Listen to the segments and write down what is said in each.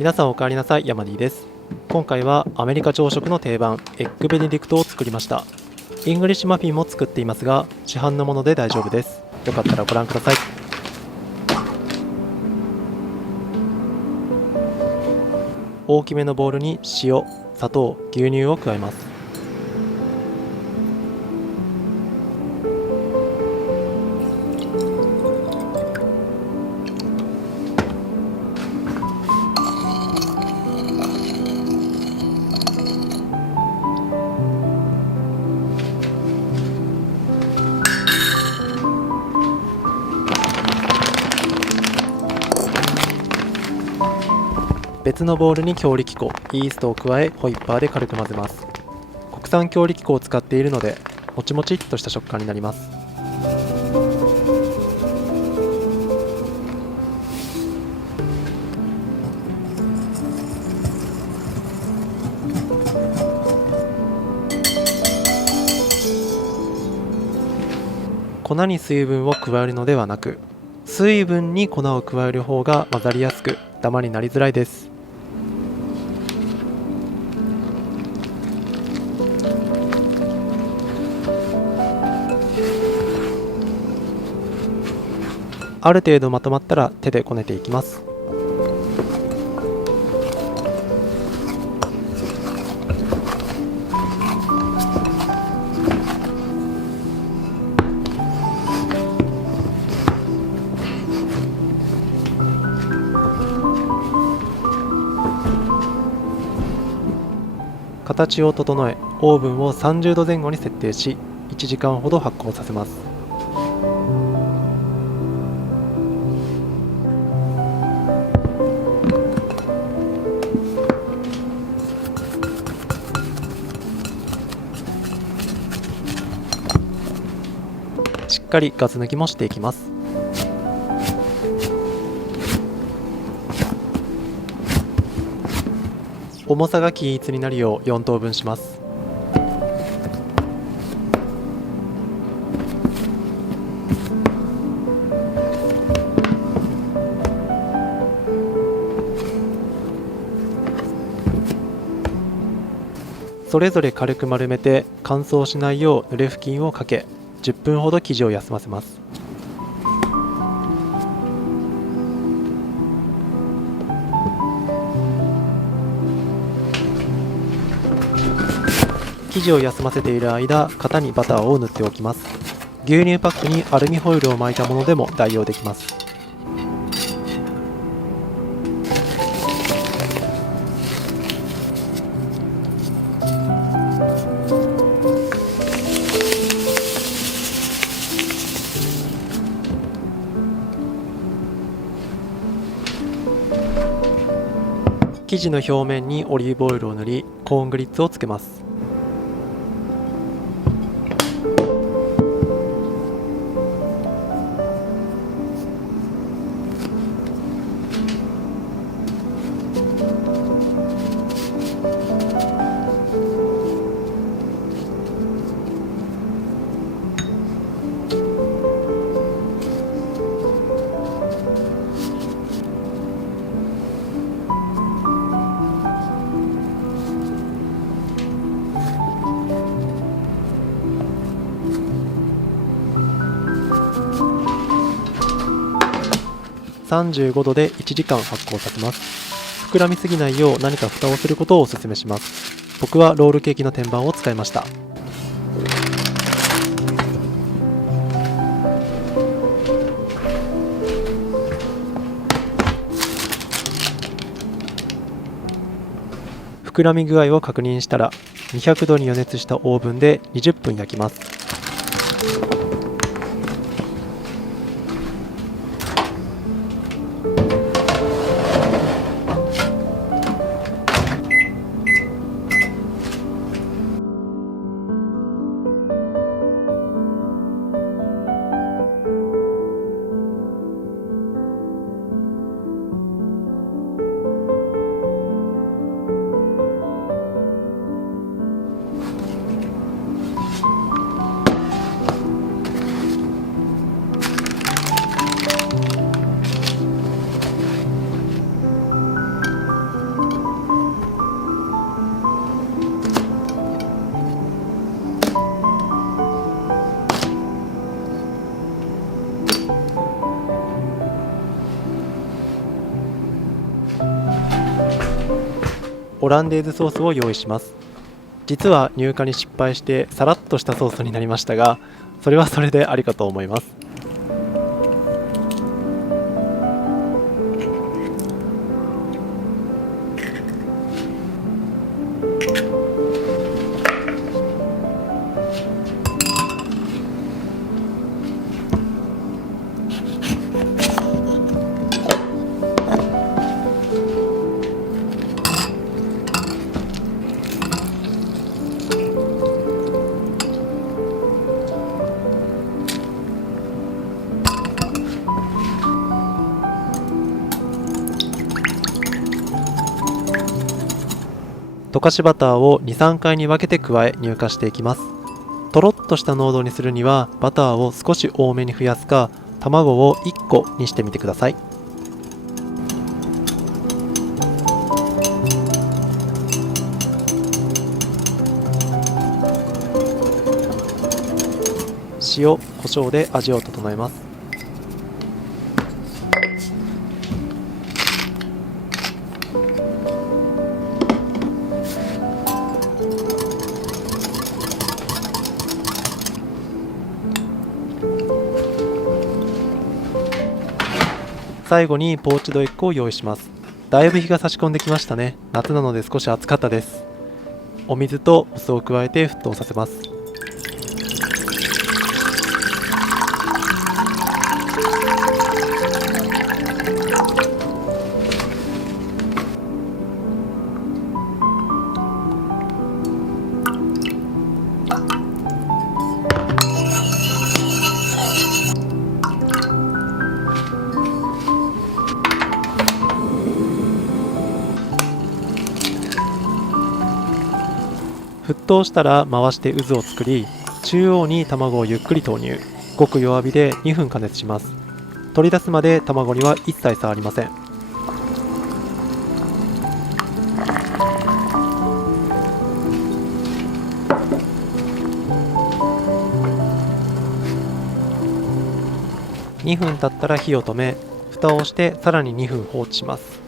皆さんお帰りなさい、ヤマディです。今回はアメリカ朝食の定番エッグベネディクトを作りました。イングリッシュマフィンも作っていますが、市販のもので大丈夫です。よかったらご覧ください。大きめのボウルに塩、砂糖、牛乳を加えます。別のボウルに強力粉、イーストを加えホイッパーで軽く混ぜます。国産強力粉を使っているのでもちもちっとした食感になります。粉に水分を加えるのではなく、水分に粉を加える方が混ざりやすくダマになりづらいです。ある程度まとまったら手でこねていきます。形を整え、オーブンを30度前後に設定し、1時間ほど発酵させます。しっかりガス抜きもしていきます。重さが均一になるよう4等分します。それぞれ軽く丸めて乾燥しないよう濡れ布巾をかけ、10分ほど生地を休ませます。生地を休ませている間、型にバターを塗っておきます。牛乳パックにアルミホイルを巻いたものでも代用できます。生地の表面にオリーブオイルを塗り、コーングリッツをつけます。35度で1時間発酵させます。膨らみすぎないよう何か蓋をすることをお勧めします。僕はロールケーキの天板を使いました。膨らみ具合を確認したら200度に予熱したオーブンで20分焼きます。ランデーズソースを用意します。実は入荷に失敗してさらっとしたソースになりましたが、それはそれでありかと思います。溶かしバターを 2,3 回に分けて加え乳化していきます。とろっとした濃度にするにはバターを少し多めに増やすか、卵を1個にしてみてください。塩、胡椒で味を整えます。最後にポーチドエッグを用意します。だいぶ日が差し込んできましたね。夏なので少し暑かったです。お水とお酢を加えて沸騰させます。沸騰したら回して渦を作り、中央に卵をゆっくり投入。ごく弱火で2分加熱します。取り出すまで卵には一切触りません。2分経ったら火を止め、蓋をしてさらに2分放置します。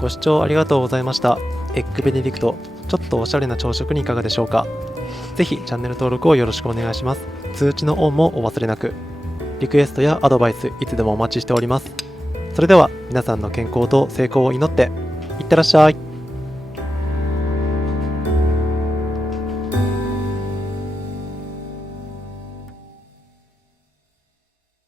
ご視聴ありがとうございました。エッグベネディクト、ちょっとおしゃれな朝食にいかがでしょうか。ぜひチャンネル登録をよろしくお願いします。通知のオンもお忘れなく。リクエストやアドバイスいつでもお待ちしております。それでは皆さんの健康と成功を祈って、いってらっしゃい。